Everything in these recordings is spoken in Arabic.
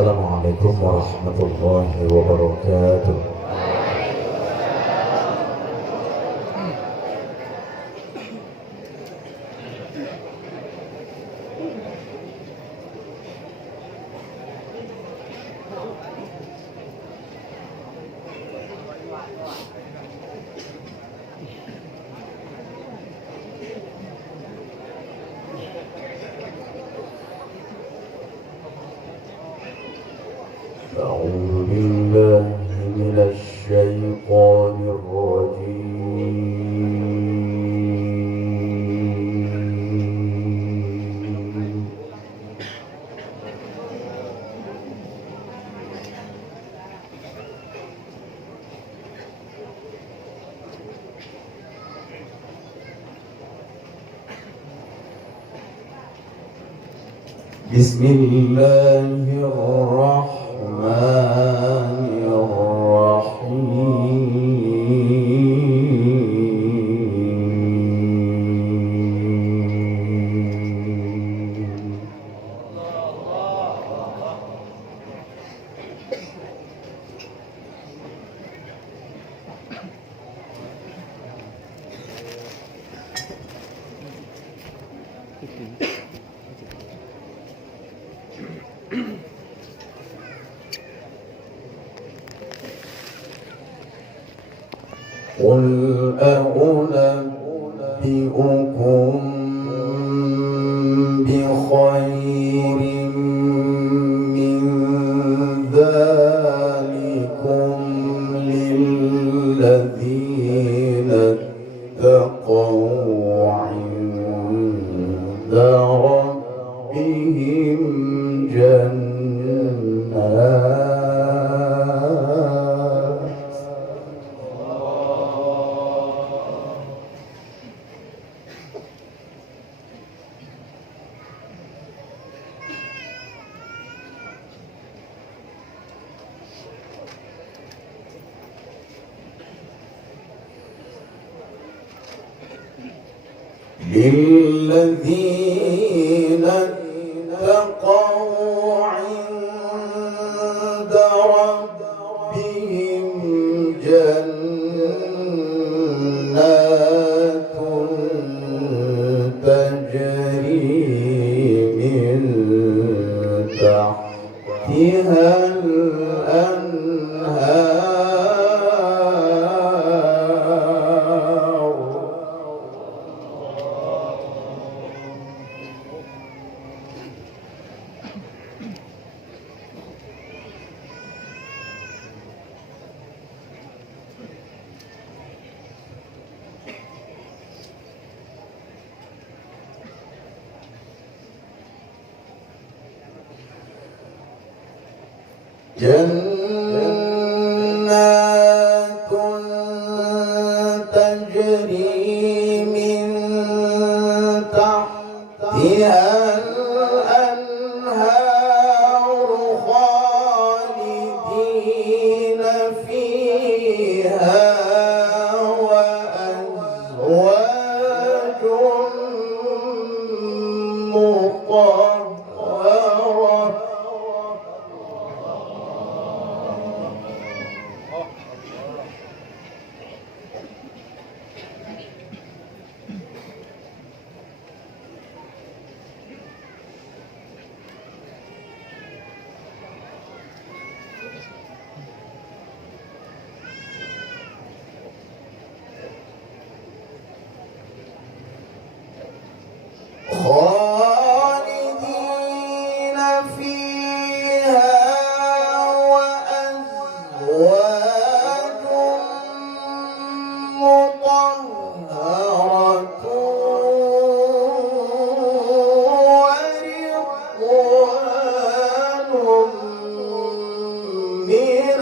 Assalamualaikum warahmatullahi wabarakatuh. أعوذ بالله من الشيطان الرجيم. بسم الله الرحمن الرحيم. قل أنبئكم بخير من ذلكم للذين اتقوا عند ربهم للذين اتقوا عند ربهم جنات تجري من تحتها الأنهار جنات تجري من تحتها الأنهار خالدين فيها وأزواج مطهرة. خالدين فيها وأزواج مطهرة ورضوان من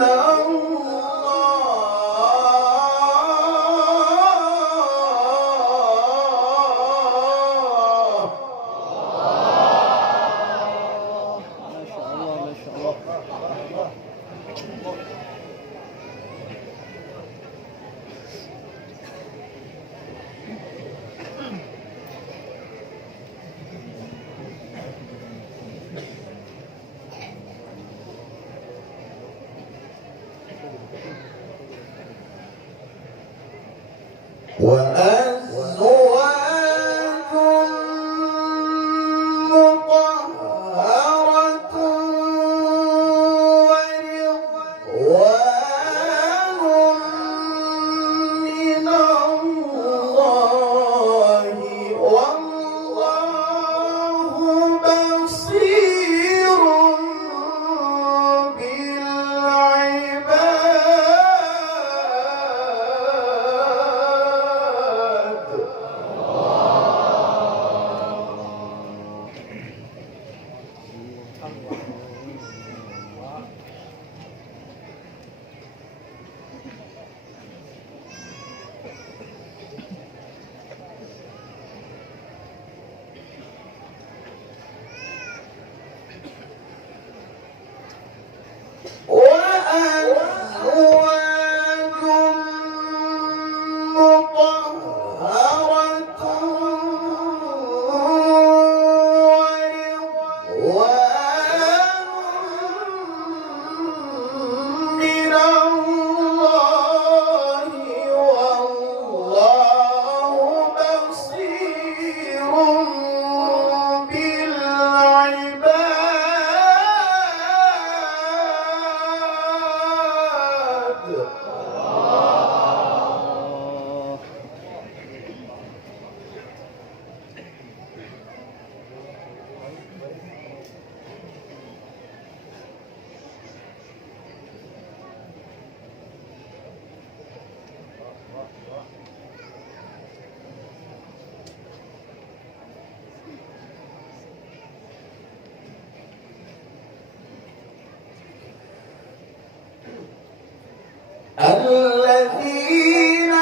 الذين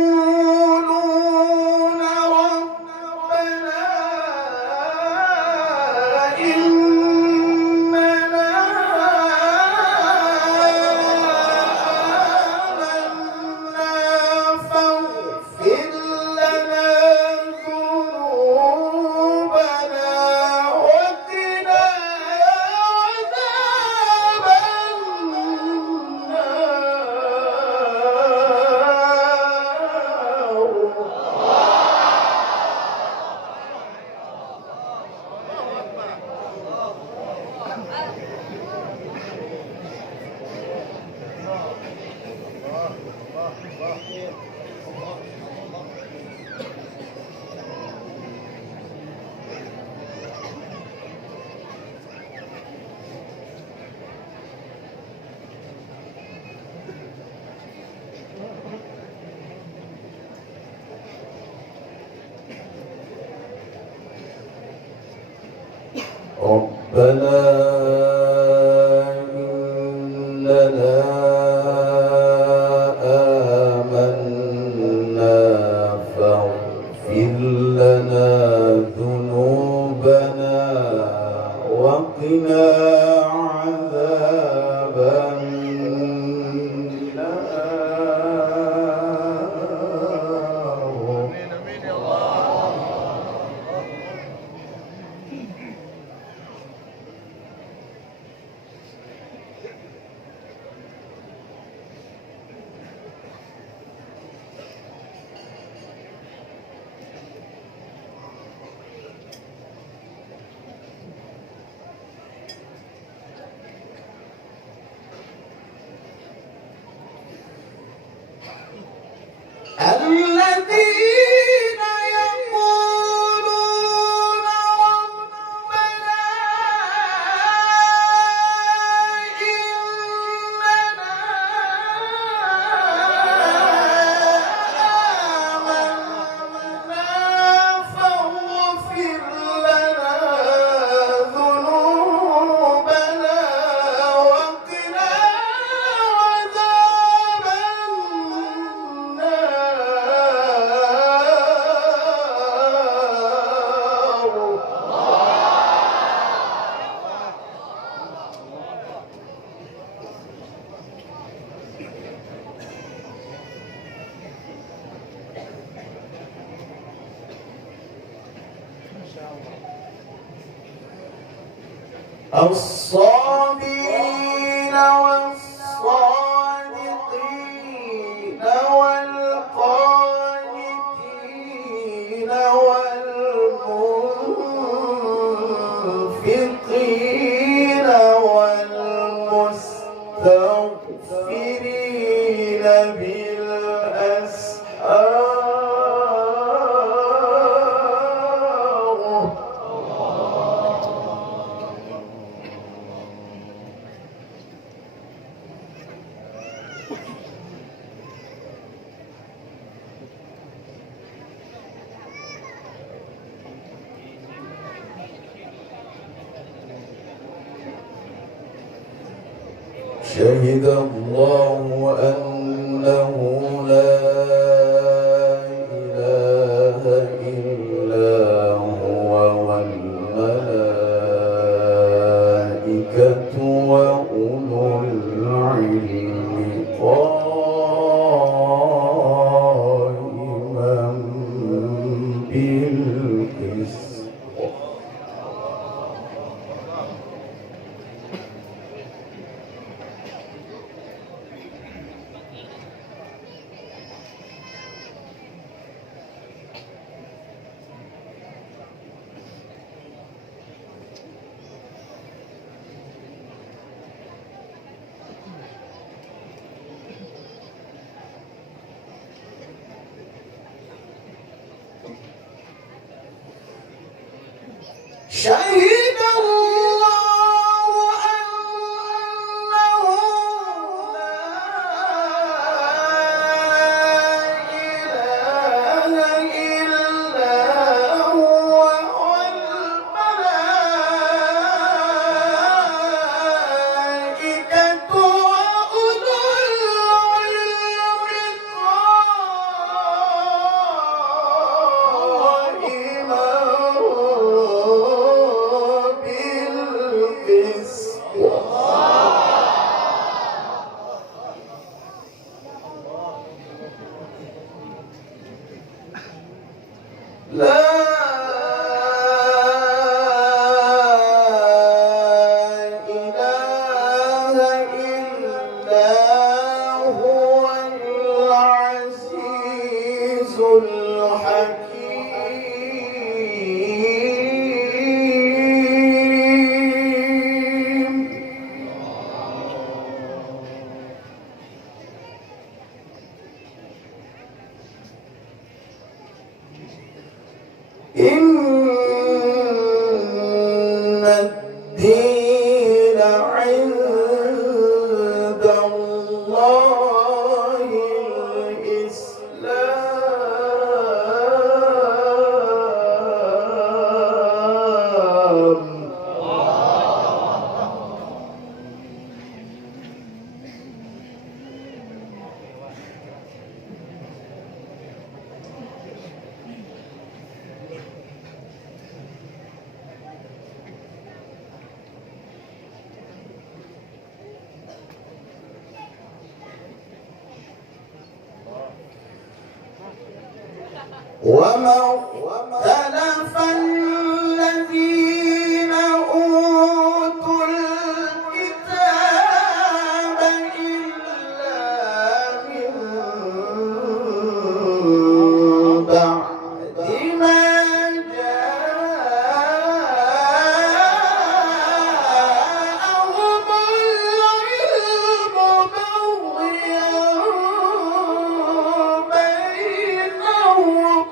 يقولون ربنا إننا آمنا فاغفر لنا ذنوبنا وقنا عذاب ربنا إننا آمنا فاغفر لنا ذنوبنا وقنا عذاب النار. الذين يقولون ربنا إننا آمنا فاغفر لنا ذنوبنا وقنا عذاب الصابرين والصادقين والقانتين شهد الله أنه لا إله إلا هو والملائكة وأولو العلم قائما بالقسط. شهد الله أنه لا إله إلا هو والملائكة وأولو العلم قائما لا إله إلا هو العزيز الحكيم. إن الدين عند الله الإسلام. وما اختلف الذين أوتوا الكتاب إلا من بعد ما جاءهم العلم بغيا بينهم.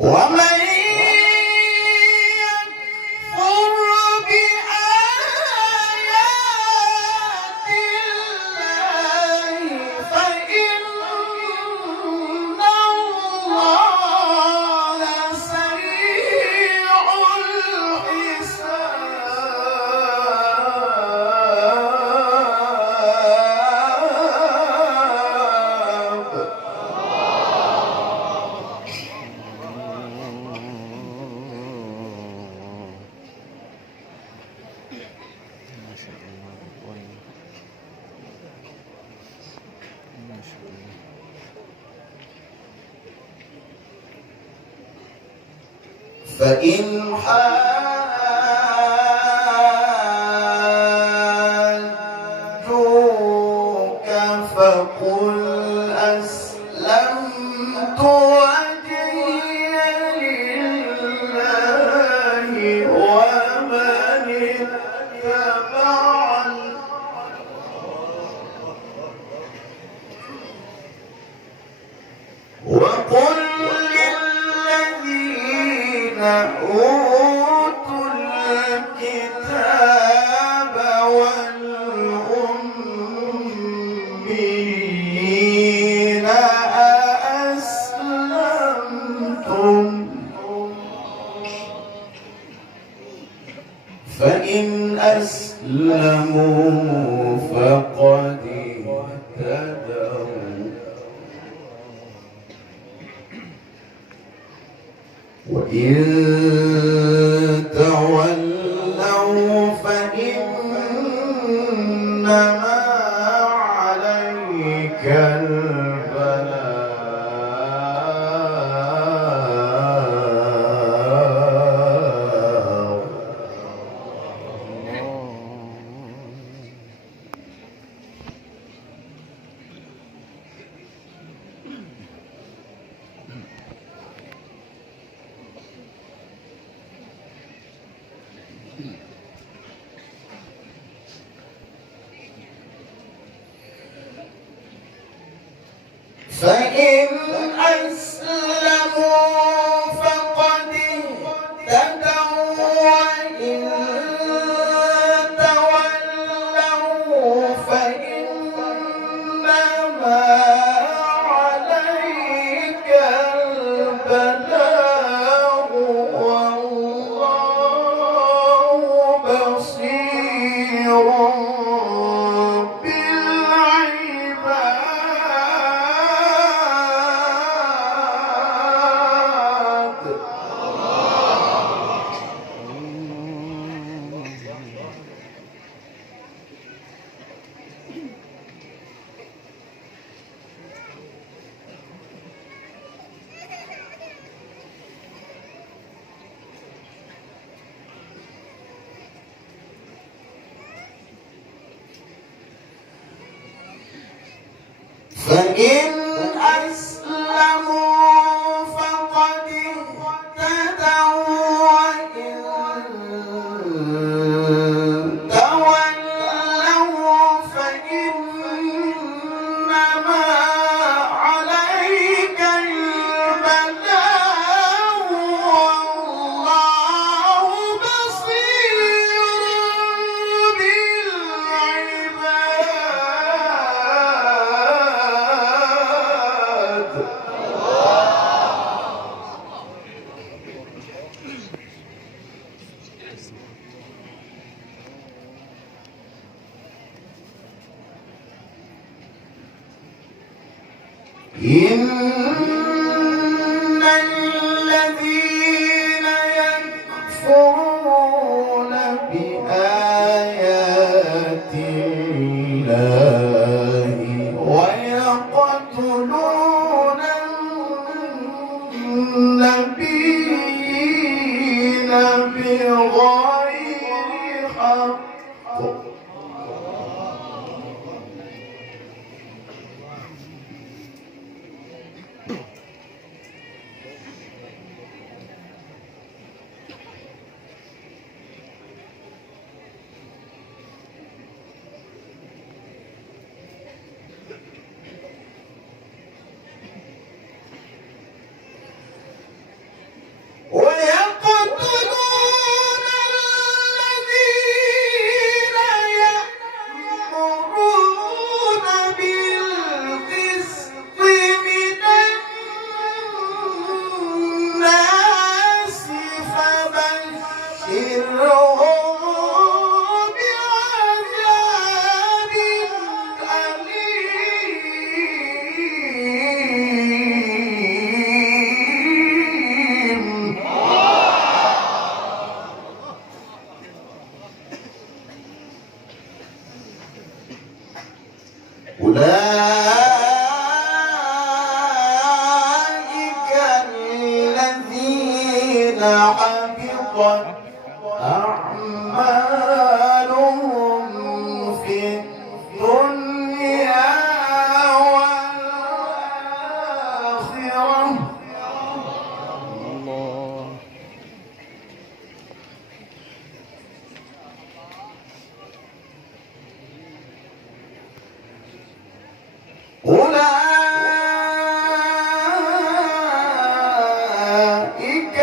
ومن يكفر بآيات الله فإن الله سريع الحساب. فإن حاجوك فقل أسلمت وجهي لله ومن اتبعني وقل للذين أوتوا الكتاب والأميين أأسلمتم فإن أسلموا فقد اهتدوا وإن تولوا فإنما عليك البلاغ فإن أسلموا فقد اهتدوا وإن تولوا فإنما عليك البلاغ والله بصير فإن أسلموا فقد اهتدوا وإن تولوا فإنما عليك البلاغ والله بصير بالعباد إن الذين يكفرون بآيات الله ويقتلون النبيين بغير حق ويقتلون الذين يأمرون بالقسط من الناس فبشرهم بعذاب أليم أولئك الذين حبطت أعمالهم في الدنيا والآخرة أولئك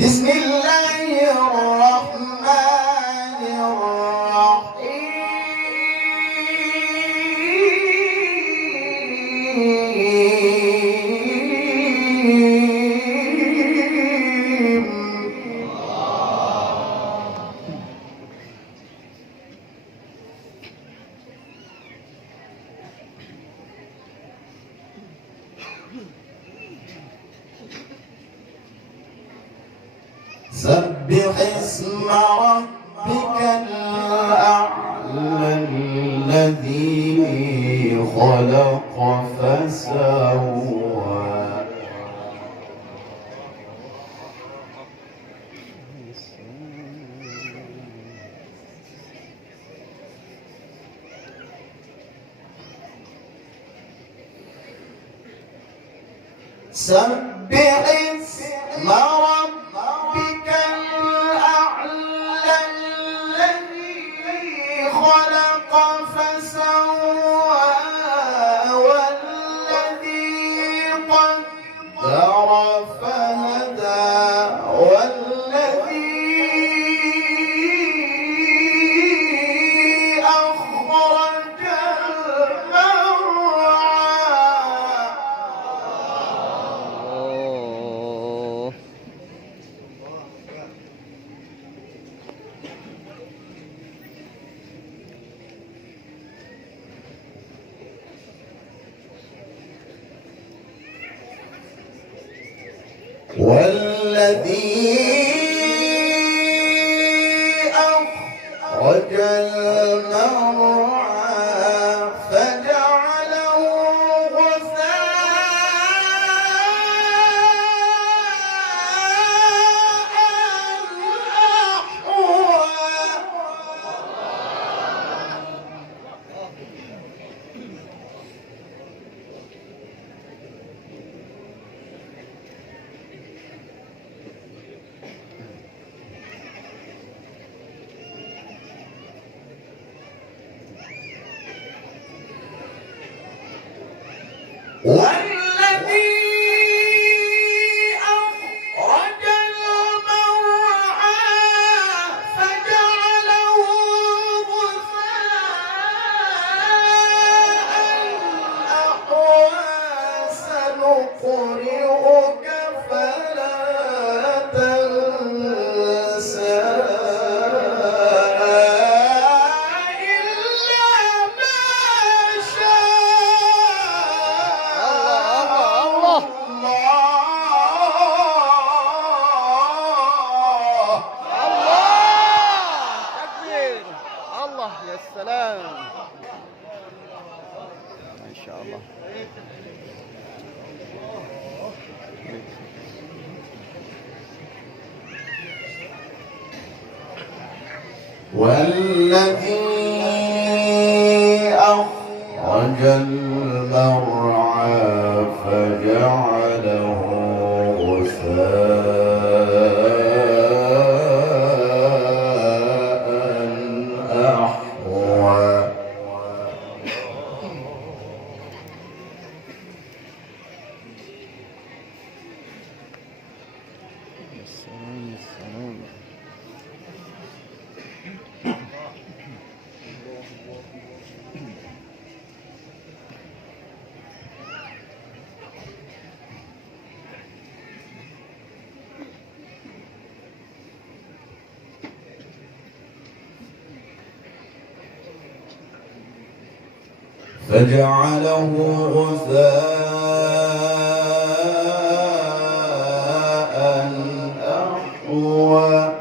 بسم الله الرحمن الرحيم سبح اسم ربك الأعلى الذي خلق فسوى سبح اسم ربك الأعلى الذي خلق فسوى والذي قدر فهدى والذي أخرج والذي أخرج المرعى فجعله غثاء والذي أخرج المرعى فجعله غثاء أحوى سنقرئك فلا تنسى يا سلام ما شاء الله. والذي أخرج المرعى فجعله غثاء أحوى فجعله غثاء أحوى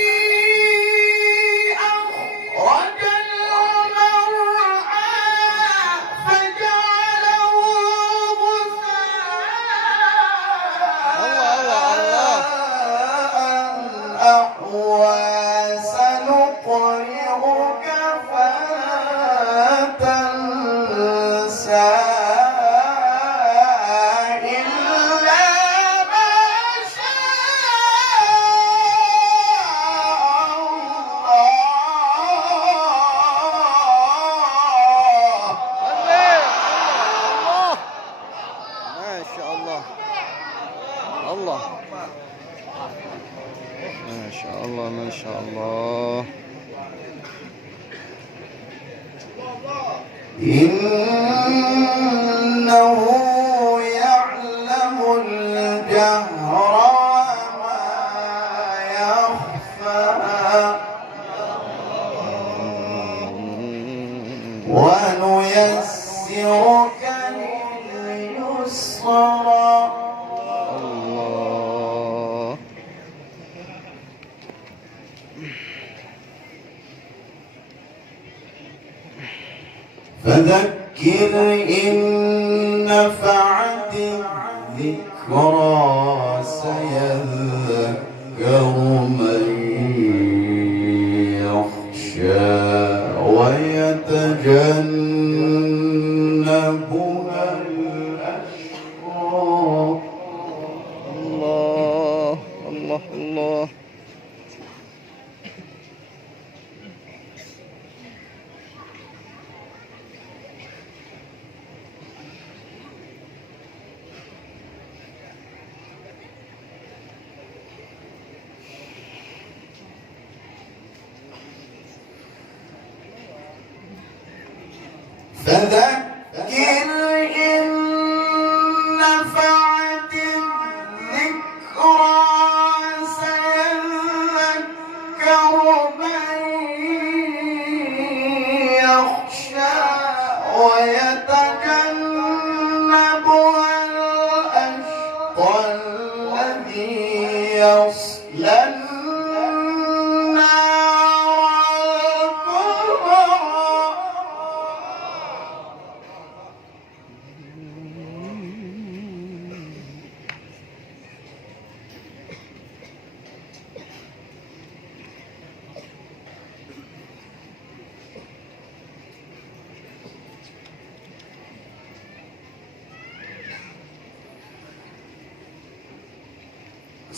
والذي أخرج المرعى فجعله غثاء أحوى سنقرئك فلا تنسى إلا ما شاء إنه يعلم الجهر وما يخفى ونيسرك لليسرى الله. فذكر إن نفعت الذكرى سيذكر من يخشى ويتجنبها الأشقى. الله الله الله. فذكر إن نفعت الذكرى سيذكر من يخشى ويتجنبها الأشقى الذي يصلى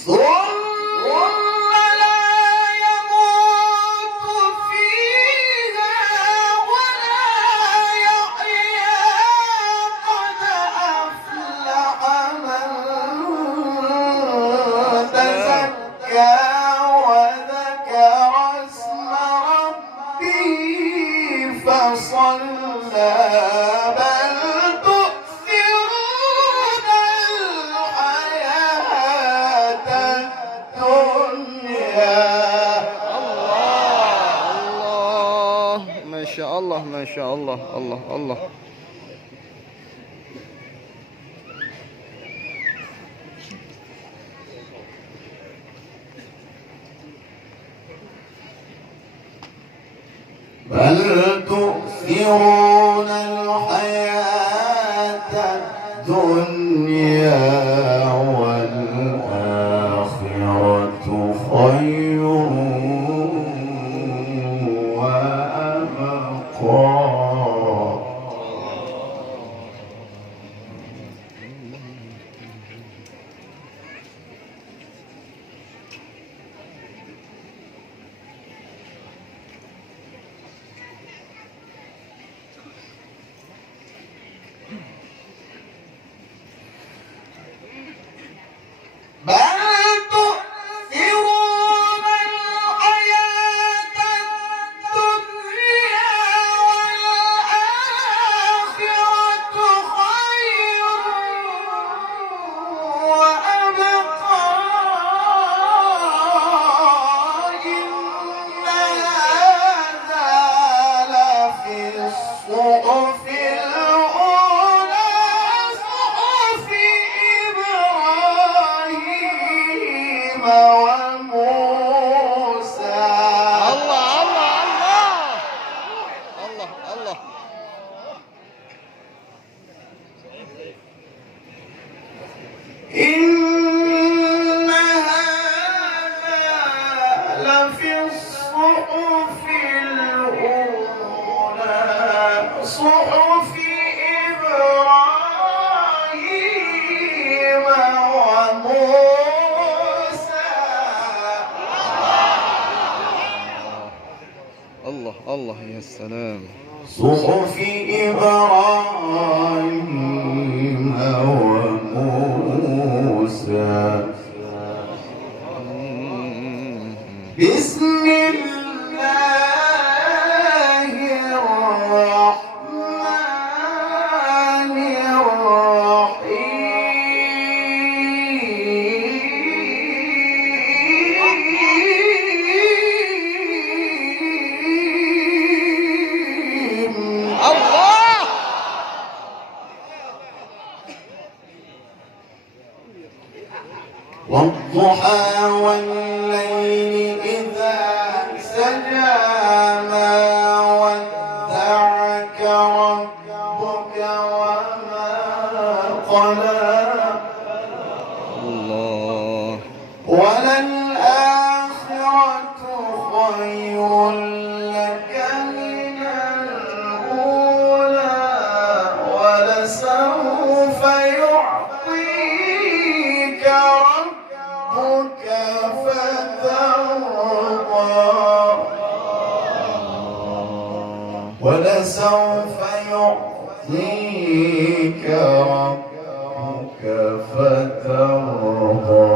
ثم لا يموت فيها ولا يحيا قد أفلح من تزكى وذكر اسم ربه فصلى بل تؤثرون الحياة الدنيا. الله ما شاء الله ما شاء الله. الله الله. بل تؤثرون الحياة الدنيا والآخرة خير وأبقى. بل تؤثرون الحياة الدنيا والآخرة خير وأبقى. إن هذا لفي الصحف الأولى صحف إبراهيم وموسى. الله الله الله الله. إن هذا لفي الصحف الأولى صحف إبراهيم وموسى. الله الله يا سلام. صحف إبراهيم وموسى. بسم الله الرحمن والضحى والليل إذا سجى ما ودعك ربك وما قلى الله وللآخرة خير لك من الأولى ولسوف يعطيك ربك فترضى ولسوف يعطيك ربك فترضى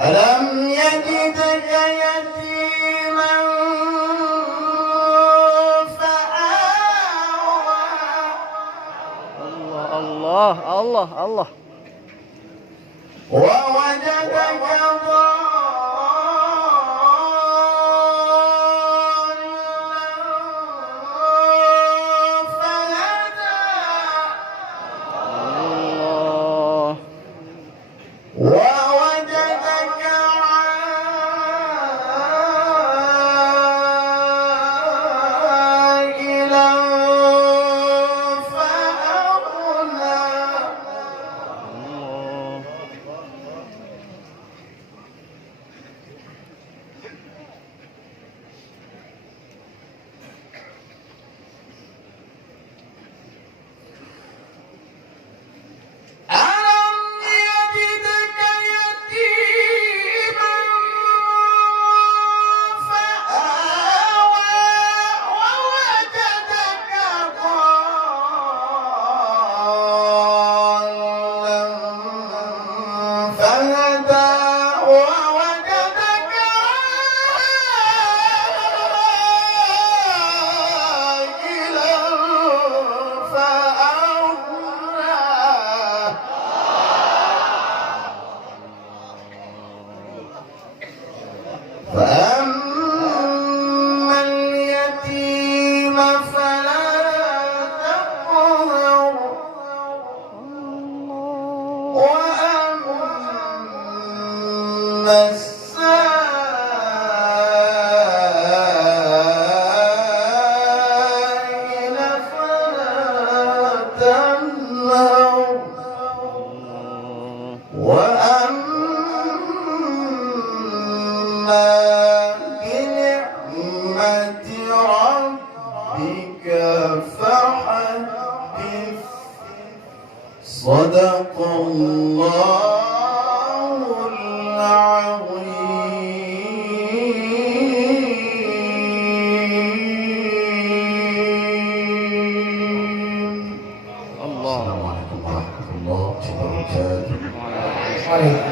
ألم يجدك يتيما فآوى الله الله الله ووجدك ضالا فهدى الله ووجدك عائلا فأغنى ألم يجدك يتيما فآوى ووجدك ضالا فهدى ووجدك عائلا فأغنى فأما اليتيم فلا تقهر وأما السائل فلا تنهر وأما بنعمة ربك فحدث صدق الله